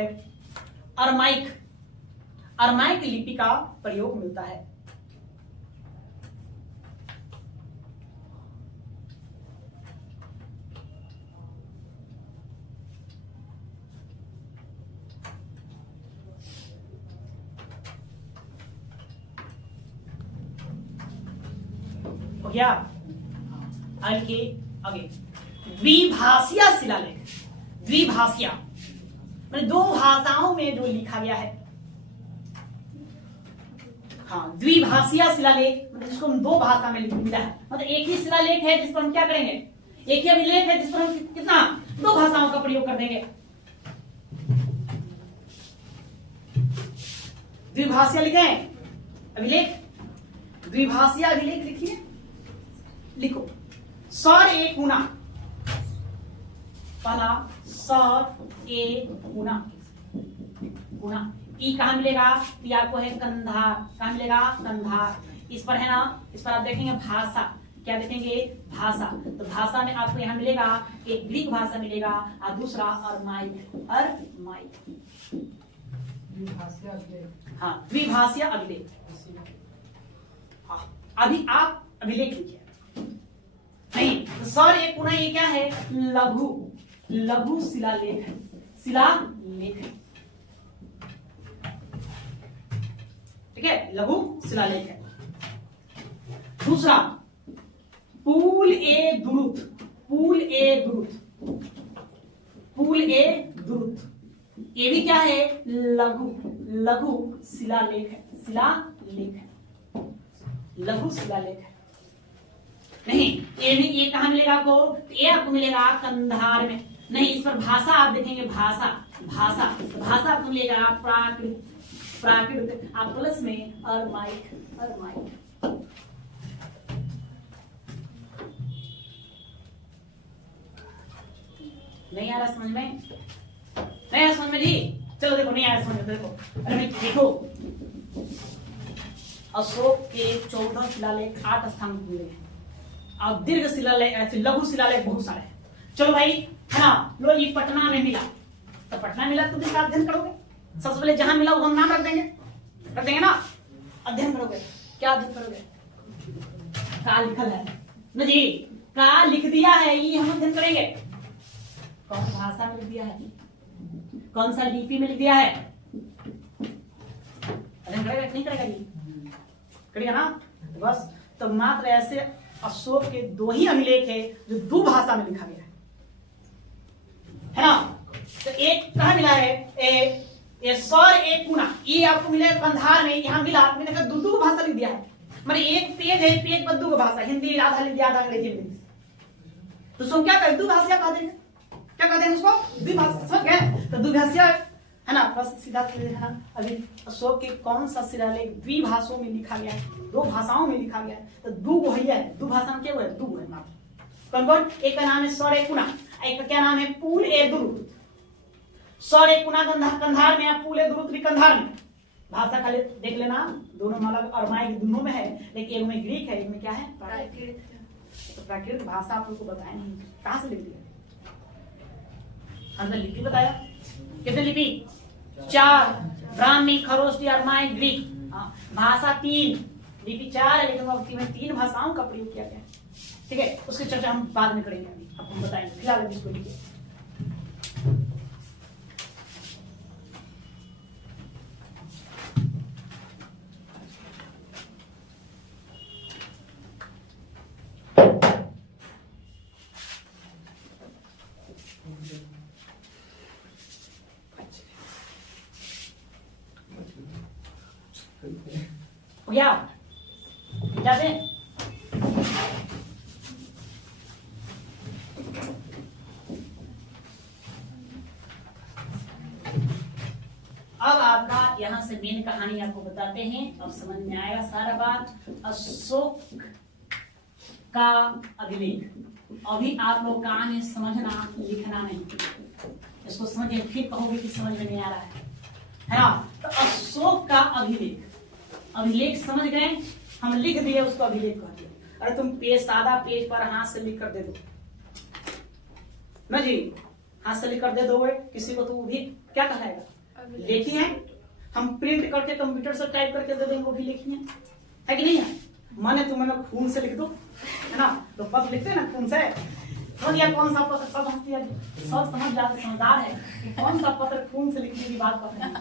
अरमाइक लिपि का प्रयोग मिलता है। हो गया? आगे द्विभाषीय शिलालेख। द्विभाषीय मैंने दो भाषाओं में जो लिखा गया है। हाँ, द्विभाषीय शिलालेख मतलब जिसको हम दो भाषा में मिला है, मतलब एक ही शिलालेख है जिस पर हम क्या करेंगे, एक ही अभिलेख है जिस पर हम कितना दो भाषाओं का प्रयोग कर देंगे। द्विभाषीय लिखे अभिलेख, द्विभाषीय अभिलेख लिखिए, लिखो सर ए गुना, पहला सर ए गुना, गुना ई कहां मिलेगा, ई आपको है कंधार, कहां मिलेगा कंधार। इस पर है ना, इस पर आप देखेंगे भाषा, क्या देखेंगे भाषा, तो भाषा में आपको यहां मिलेगा एक ग्रीक भाषा मिलेगा और दूसरा अरमाइक, अरमाइक। हाँ, द्विभाषीय अभिलेख। अभी आप अभिलेख लिखिए, नहीं तो सर एक गुना, ये क्या है लघु, लघु शिलालेख है, शिलालेख है, ठीक है, लघु शिलालेख है। दूसरा पूल ए दुरुत, पूल ए दुरुत, पूल ए दुरुत, ये भी क्या है लघु, लघु शिलालेख है, शिलालेख है, लघु शिलालेख है। नहीं ये भी, ये कहां मिलेगा आपको, ये आपको मिलेगा कंधार में। नहीं इस पर भाषा आप देखेंगे, भाषा, भाषा, भाषा आपको मिलेगा प्राकृत, प्राकृत आप प्लस में अरमाइक, अरमाइक। नहीं आ रहा समझ में, नहीं आ रहा समझ में जी, चलो देखो नहीं आ रहा समझ में, देखो अरे देखो अशोक के 14 शिलालेख 8 स्थान मिले हैं और दीर्घ शिलालेख ऐसे लघु शिलालेख बहुत सारे हैं। चलो भाई है ना, लो ये पटना में मिला, तो पटना मिला तो इसका अध्ययन करोगे, सबसे पहले जहां मिला वो हम नाम रख देंगे ना, अध्ययन करोगे, क्या अध्ययन करोगे, का लिखल है ना जी, का लिख दिया है ये हम अध्ययन करेंगे। कौन भाषा में लिख दिया है, कौन सा लिपि में लिख दिया है, अध्ययन करेगा नहीं करेगा जी, करेगा ना। बस तो मात्र ऐसे अशोक के दो ही अभिलेख है जो दो भाषा में लिखा गया है ना। तो एक कहां मिला है, ये सर एक गुना, ये आपको मिला कंधार में, यहाँ मिला आपने देखा दो भाषा लिख दिया है, मतलब एक पेज है, पेज पर दो भाषा, हिंदी आधा लिख दिया, आधा अंग्रेजी लिख दिया, तो उसको क्या करें, द्विभाषीय कह देंगे, क्या कहते हैं उसको, द्विभाषा, समझ गए। तो द्विभाषीय है ना, बस सीधा है ना। अभी अशोक के कौन सा शिलालेख द्विभाषाओं में लिखा गया है, दो भाषाओं में लिखा गया है, तो दो है, दो भाषा में क्या हुआ है, दो है मात्र। कौन कौन, एक का नाम है सर ए गुना, एक का क्या नाम है पूल ए दुरुत। सर ए गुना कंधार में, पूल ए दुरुत भी कंधार में। भाषा खाली देख लेना, दोनों मतलब अरमाइक दोनों में है, लेकिन एक में ग्रीक है, एक में क्या है प्राकृत। तो प्राकृत भाषा आप लोग को बताया नहीं, कहां से लिख दिया, अंदर लिपि बताया, कितने लिपि 4, ब्राह्मी, खरोष्टी, अरमाइक, ग्रीक। भाषा 3, लिपि 4 है, लेकिन वक्ति में 3 भाषाओं का प्रयोग किया गया है, ठीक है। उसकी चर्चा हम बाद में करेंगे, अभी अब हम बताएंगे, फिलहाल इसको लिखिए। हो गया क्या से? अब आपका यहाँ से मेन कहानी आपको बताते हैं, अब समझ में आएगा सारा बात। अशोक का अभिलेख। अभी आप लोग का है समझना, लिखना नहीं, इसको समझिए, फिर कहोगे कि समझ में नहीं आ रहा है ना। तो अशोक का अभिलेख, अभिलेख समझ गए, हम लिख दिए उसको अभिलेख कहते हैं। अरे तुम पेज, सादा पेज पर हाथ से लिख कर दे दो ना जी, हाथ से लिख कर दे दोगे किसी को तो वो भी क्या कहेगा, लिखी है। हम प्रिंट करके कंप्यूटर से टाइप करके दे देंगे, वो भी लिखी है कि नहीं है। माने तुम मैंने खून से लिख दो, है ना, तो पत्र लिखते हैं ना खून से। समझ गया कौन सा पत्र, सब हंसती है, सब समझ जाते, समझदार है कि कौन सा पत्र खून से लिखने की बात कर रहे हैं।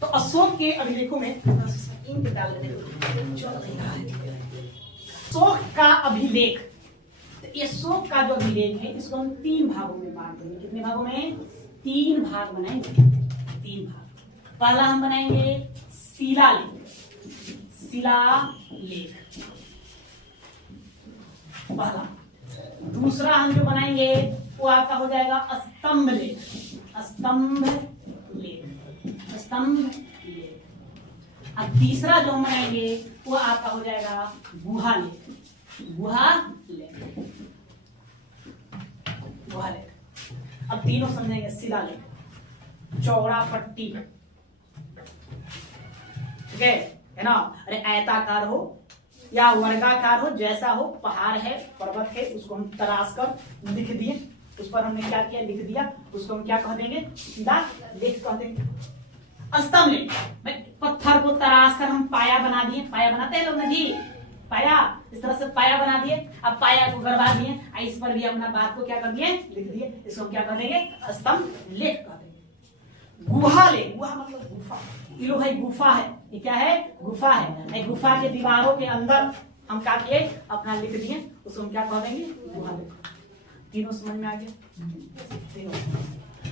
तो अशोक के अभिलेखों में इंक डाल अशोक का अभिलेख। तो ये अशोक का जो अभिलेख है इसको हम 3 भागों में बांट देंगे। कितने भागों में? 3 भाग बनाएंगे, 3 भाग। पहला हम बनाएंगे शिलालेख, शिलालेख पहला। दूसरा हम जो बनाएंगे वो आपका हो जाएगा स्तंभ लेख, स्तंभ लेख, स्तंभ लेख। अब तीसरा जो हम बनाएंगे वो आपका हो जाएगा गुहा लेख, गुहा लेख, गुहा लेख। अब तीनों समझेंगे। शिलालेख, चौड़ा पट्टी, ठीक है ना। अरे आयताकार हो या वर्गाकार हो, जैसा हो, पहाड़ है, पर्वत है, उसको हम तराश कर लिख दिए, उस पर हमने क्या किया, लिख दिया, उसको हम क्या कह देंगे, शिलालेख कह देंगे। स्तंभ लेख, पत्थर को तराश कर हम पाया बना दिए, पाया बनाते हैं लोग ना जी, पाया, इस तरह से पाया बना दिए। अब पाया को गड़वा दिए, इस पर भी अपना बात को क्या कर दिए, लिख दिए, इसको क्या कर देंगे, स्तंभ लेख कर देंगे। गुहा लेख, गुहा मतलब गुफा, ये लो भाई गुफा है, ये क्या है, गुफा है। गुफा के दीवारों के अंदर हम क्या किए, अपना लिख दिए, उसको हम क्या कह देंगे, गुहा लेख। तीनों समझ में आ गया, तीनों।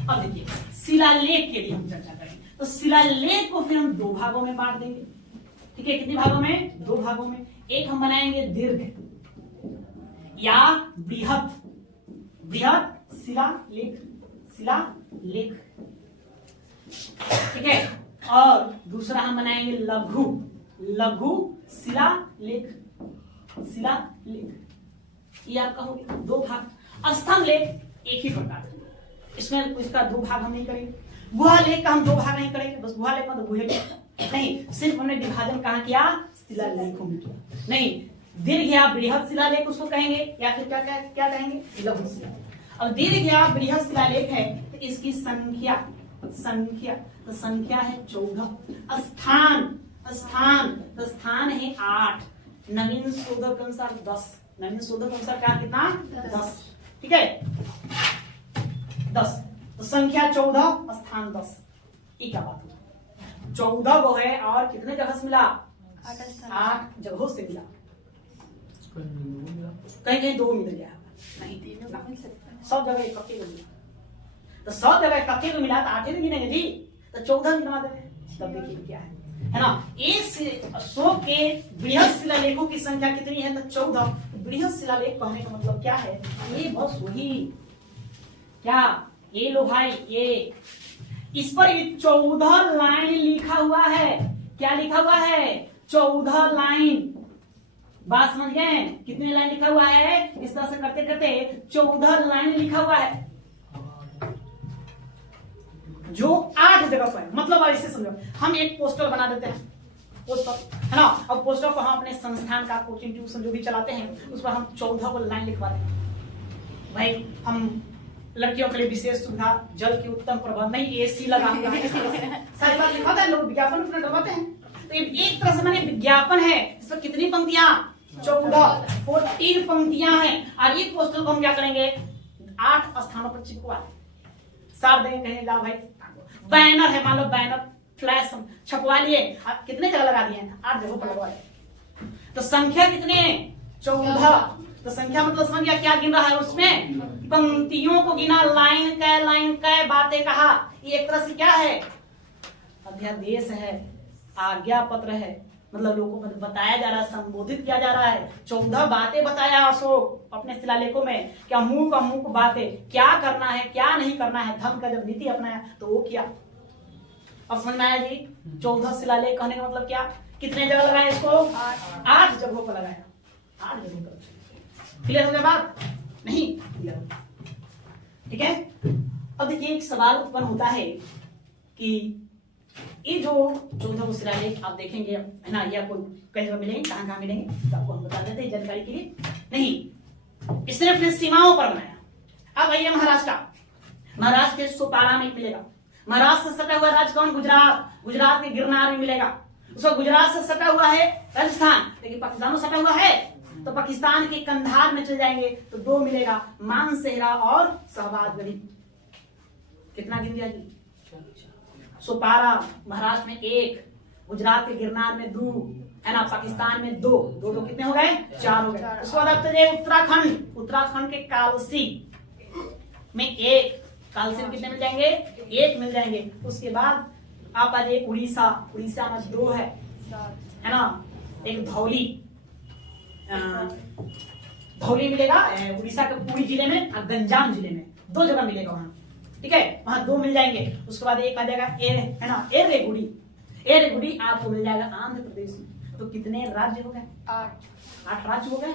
अब देखिए शिलालेख के लिए हम चर्चा करेंगे। तो शिलालेख को फिर हम 2 भागों में बांट देंगे, ठीक है। कितने भागों में? 2 भागों में। एक हम बनाएंगे दीर्घ या बृहत, बृहत शिलालेख, शिलालेख, ठीक है। और दूसरा हम बनाएंगे लघु, लघु शिलालेख, शिलालेख। ये आपका हो गया 2 भाग। स्तंभ लेख एक ही प्रकार है, इसमें इसका 2 भाग हम नहीं करेंगे। गुहा लेख का हम 2 भाग नहीं करेंगे, बस गुहा लेख मतलब गुहे नहीं, सिर्फ हमने विभाजन कहाँ किया, शिलालेखों में किया। नहीं, दीर्घ या बृहत शिलालेख उसको कहेंगे, या फिर क्या क्या कहेंगे, लघु शिलालेख। अब दीर्घ या बृहत शिलालेख है तो इसकी संख्या, संख्या, तो संख्या है 14। स्थान, स्थान, तो स्थान है 8। नवीन शोधक के अनुसार 10, नवीन शोधक के अनुसार क्या, कितना, 10, ठीक है, 10। तो संख्या 14, स्थान 10। ये क्या बात है, 14 वो है, और कितने जगह से मिला, 8 जगहों से मिला। कहीं कहीं 2 मिल गया, नहीं सब जगह इकट्ठे को मिला। तो 100 जगह इकट्ठे को मिला तो 8 ही गिनेंगे जी, तो 14 गिनवा देंगे। तब देखिए क्या है ना। इस अशोक के बृहत शिलालेखों की संख्या कितनी है, तो 14। बृहत शिलालेख कहने का मतलब क्या है, ये बस वही क्या, ये लो भाई, ये इस पर 14 लाइन लिखा हुआ है। क्या लिखा हुआ है, 14 लाइन। बात समझ गए, कितने लाइन लिखा हुआ है, इस तरह से करते करते 14 लाइन लिखा हुआ है, जो 8 जगह पर है। मतलब ऐसे समझो, हम एक पोस्टर बना देते हैं, पोस्टर है ना। अब पोस्टर को हम अपने संस्थान का कोचिंग ट्यूशन जो भी चलाते हैं उस पर हम 14 को लाइन लिखवाते हैं। भाई हम लड़कियों के लिए विशेष सुविधा, जल की उत्तम प्रबंध, नहीं एसी लगा हुआ है, सारी बात लिखवाते हैं लोग, विज्ञापन अपना डलवाते हैं। तो एक तरह से मैंने विज्ञापन है, इसमें कितनी पंक्तियां, 14 पंक्तियां हैं। और ये पोस्टर को हम क्या करेंगे, 8 स्थानों पर चिपकवा सार देंगे, कहेंगे ला भाई। बैनर है, मान लो बैनर फ्लैश छपवा लिए, आप कितने जगह लगा दिए, 8 जगहों पर लगवाए। तो संख्या कितनी है, 14। तो संख्या मतलब संख्या क्या गिन रहा है, उसमें पंक्तियों को गिना, लाइन कै बातें कहा। ये एक तरह से क्या है, अध्यादेश है, आज्ञा पत्र है, मतलब लोगों को बताया जा रहा है, संबोधित किया जा रहा है। 14 बातें बताया अशोक अपने शिलालेखों में, क्या मूक अमूक बातें, क्या करना है क्या नहीं करना है, धर्म का जब नीति अपनाया तो वो किया। अब समझ में आया जी? 14 शिलालेख कहने का मतलब क्या, कितने जगह लगाया इसको? 8 जगहों पर लगाया, 8 जगहों पर। क्लियर हो गया बात? नहीं क्लियर? ठीक है। अब देखिए एक सवाल उत्पन्न होता है कि ये जो 14 शिलालेख आप देखेंगे है ना, ये आपको कई जगह मिलेंगे, कहाँ मिलेंगे तो आपको हम बता देते हैं जानकारी के लिए। नहीं, इसने अपने सीमाओं पर बनाया। अब आइए महाराष्ट्र के सोपारा में मिलेगा। महाराष्ट्र से सटा हुआ राज्य कौन? गुजरात। गुजरात के गिरनार में मिलेगा। उसको गुजरात से सटा हुआ है राजस्थान, लेकिन पाकिस्तान में सटा हुआ है तो पाकिस्तान के कंधार में चले जाएंगे तो 2 मिलेगा, मानसेहरा और शहबाज गरीब। कितना गिन दिया जी? सोपारा महाराष्ट्र में 1, गुजरात के गिरनार में 2, है ना, पाकिस्तान में 2, 2 कितने हो गए? 4 हो गए। उसके बाद उत्तराखंड के कालसी में 1, कालसी में कितने मिल जाएंगे? 1 मिल जाएंगे। उसके बाद आप आ जाइए उड़ीसा में 2 है ना, एक धौली मिलेगा उड़ीसा के पुरी जिले में और गंजाम जिले में, 2 जगह मिलेगा वहां। ठीक है, वहां 2 मिल जाएंगे। उसके बाद एक आ जाएगा है ना एरेगुड़ी आपको मिल जाएगा आंध्र प्रदेश में। तो कितने राज्य हो गए? 8 राज्य हो गए।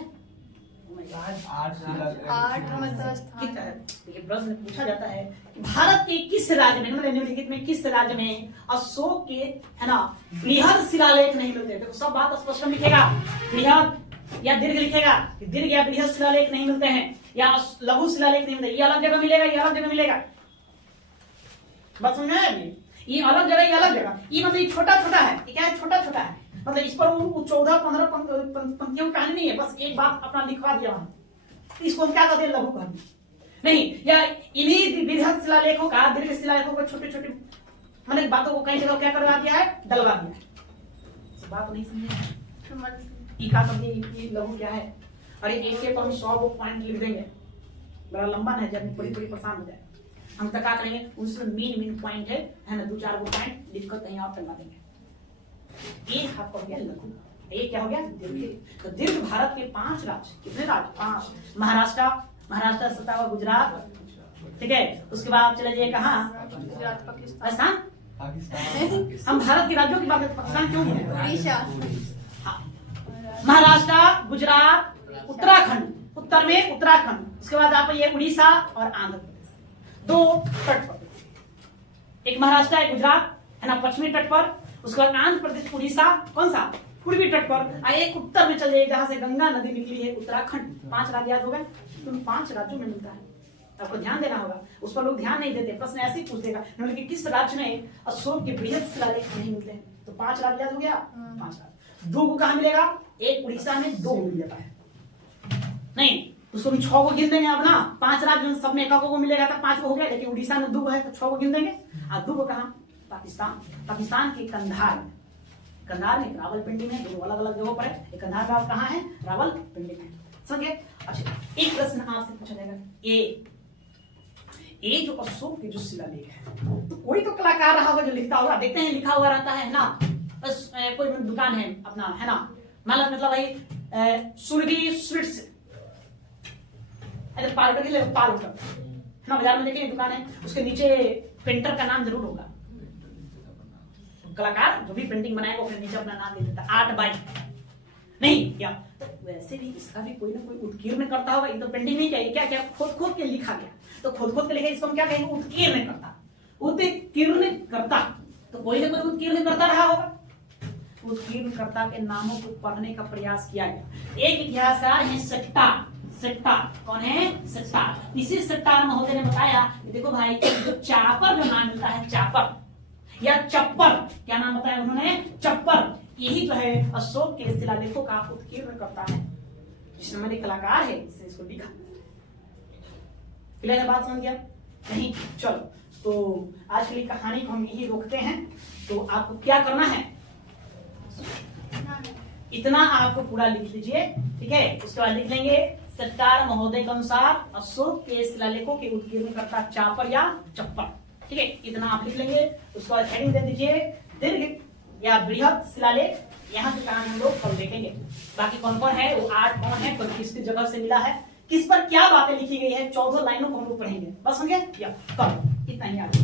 प्रश्न पूछा जाता है कि भारत के किस राज्य में, मतलब निम्नलिखित में किस राज्य में अशोक के है ना बृहद शिलालेख नहीं मिलते? देखो सब बात स्पष्ट लिखेगा, बृहद या दीर्घ लिखेगा, दीर्घ या बृहद शिलालेख नहीं मिलते हैं, या लघु शिलालेख नहीं मिलते। ये अलग जगह मिलेगा, ये अलग जगह मिलेगा। बात समझ में आया? ये अलग जगह, ये अलग जगह। ये मतलब छोटा छोटा है, क्या है? छोटा छोटा है, मतलब इस पर 14-15 पंक्तियों की कहानी नहीं है, बस एक बात अपना लिखवा दिया वहां। इसको हम क्या कहते हैं? लघु कहानी नहीं, या इन्हीं बृहद शिलालेखों का, दीर्घ शिलालेखों को छोटे छोटे मतलब बातों को कई जगह क्या करवा दिया है? डलवा दिया है। बात नहीं समझे? ये लघु क्या है? अरे एक पर हम 100 पॉइंट लिख देंगे, बड़ा लंबा है, जब बड़ी परेशान हो जाए। हम तक क्या करेंगे? उसमें मेन पॉइंट है ना, 2-4 पॉइंट लिखकर कहीं और टंगा देंगे। एक हाथ हो गया लघु, एक क्या हो गया? दीर्घ। तो दीर्घ भारत के 5 राज्य, कितने राज्य? 5। महाराष्ट्र सटा हुआ गुजरात, ठीक है। उसके बाद चले जाइए कहाँ? पाकिस्तान। हम भारत के राज्यों की बात करते, पाकिस्तान क्यों है? उड़ीसा। महाराष्ट्र, गुजरात, उत्तराखंड, उत्तर में उत्तराखंड, उसके बाद आप ये उड़ीसा और आंध्र प्रदेश, 2 तट पर, एक महाराष्ट्र है, गुजरात है ना पश्चिमी तट पर, उसके बाद आंध्र प्रदेश, उड़ीसा कौन सा? पूर्वी तट पर, एक उत्तर में चल जाइए जहां से गंगा नदी निकली है, उत्तराखंड। 5 राज्य याद हो गए। तो 5 राज्यों में मिलता है, आपको ध्यान देना होगा। उस पर लोग ध्यान नहीं देते, प्रश्न ऐसे ही पूछ देगा लेकिन किस राज्य में अशोक के बृहद शिलालेख नहीं मिलते हैं? तो 5 राज्य याद हो गया। 5 राज्य। 2 को कहां मिलेगा? एक उड़ीसा में 2 मिल जाता है, नहीं उसको हम 6 को गिन देंगे। अब ना 5 राज्य सब में 1 को मिलेगा तो 5 को हो गया, लेकिन उड़ीसा में 2 है तो 6 को गिन देंगे। और 2 को कहा? पाकिस्तान के कंधार में रावलपिंडी में, 2 अलग अलग जगहों पर है। एक कंधार का कहाँ है? रावलपिंडी में। समझे? अच्छा, एक प्रश्न आपसे पूछा जाएगा, ये जो अशोक के जो शिलालेख है, तो कोई तो कलाकार रहा होगा जो लिखता होगा। देखते हैं लिखा हुआ रहता है ना, बस कोई दुकान है अपना है ना, मतलब भाई सुरभि स्वीट्स, पाउडर की पाउडर है ना, बाजार में देखेंगे दुकान है, उसके नीचे पेंटर का नाम जरूर होगा। कलाकार जो भी पेंटिंग बनाएगा वो नीचे अपना नाम दे देता, आर्ट बाय नहीं क्या। तो वैसे भी इसका भी कोई ना कोई उत्कीर्ण करता होगा। ये तो पेंटिंग नहीं चाहिए, क्या क्या खोद के लिखा गया, तो खोद के लिखा, इसको हम क्या कहेंगे? उत्कीर्ण करता। तो कोई ना कोई उत्कीर्ण करता रहा होगा। उत्कीर्णकर्ता के नामों को पढ़ने का प्रयास किया गया। एक इतिहासकार है सट्टार, कौन है? सट्टार। इसी सट्टार महोदय ने बताया कि देखो भाई, जो चापर जो नाम मिलता है, चापर या चप्पर, क्या नाम बताया उन्होंने? चप्पर। यही जो है अशोक के शिलालेखों का उत्कीर्ण करता है, जिसने मैंने कलाकार है इसने इसको लिखा। क्लियर बात समझ गया? नहीं? चलो, तो आज के लिए कहानी को हम यही रोकते हैं। तो आपको क्या करना है? इतना आपको पूरा लिख लीजिए, ठीक है। उसके बाद लिख लेंगे सट्टार महोदय के अनुसार अशोक के शिलालेखों के उत्कीर्ण करता चापर या चप्पर, ठीक है। इतना आप लिख लेंगे। उसके बाद हेडिंग दे दीजिए, दीर्घ या बृहद शिलालेख, यहाँ से कहानी हम लोग कल देखेंगे। बाकी कौन कौन है, वो 8 कौन है, कल किसकी जगह से मिला है, किस पर क्या बातें लिखी गई है, 14 लाइनों को हम लोग पढ़ेंगे। बस होंगे या कल इतना ही आगे।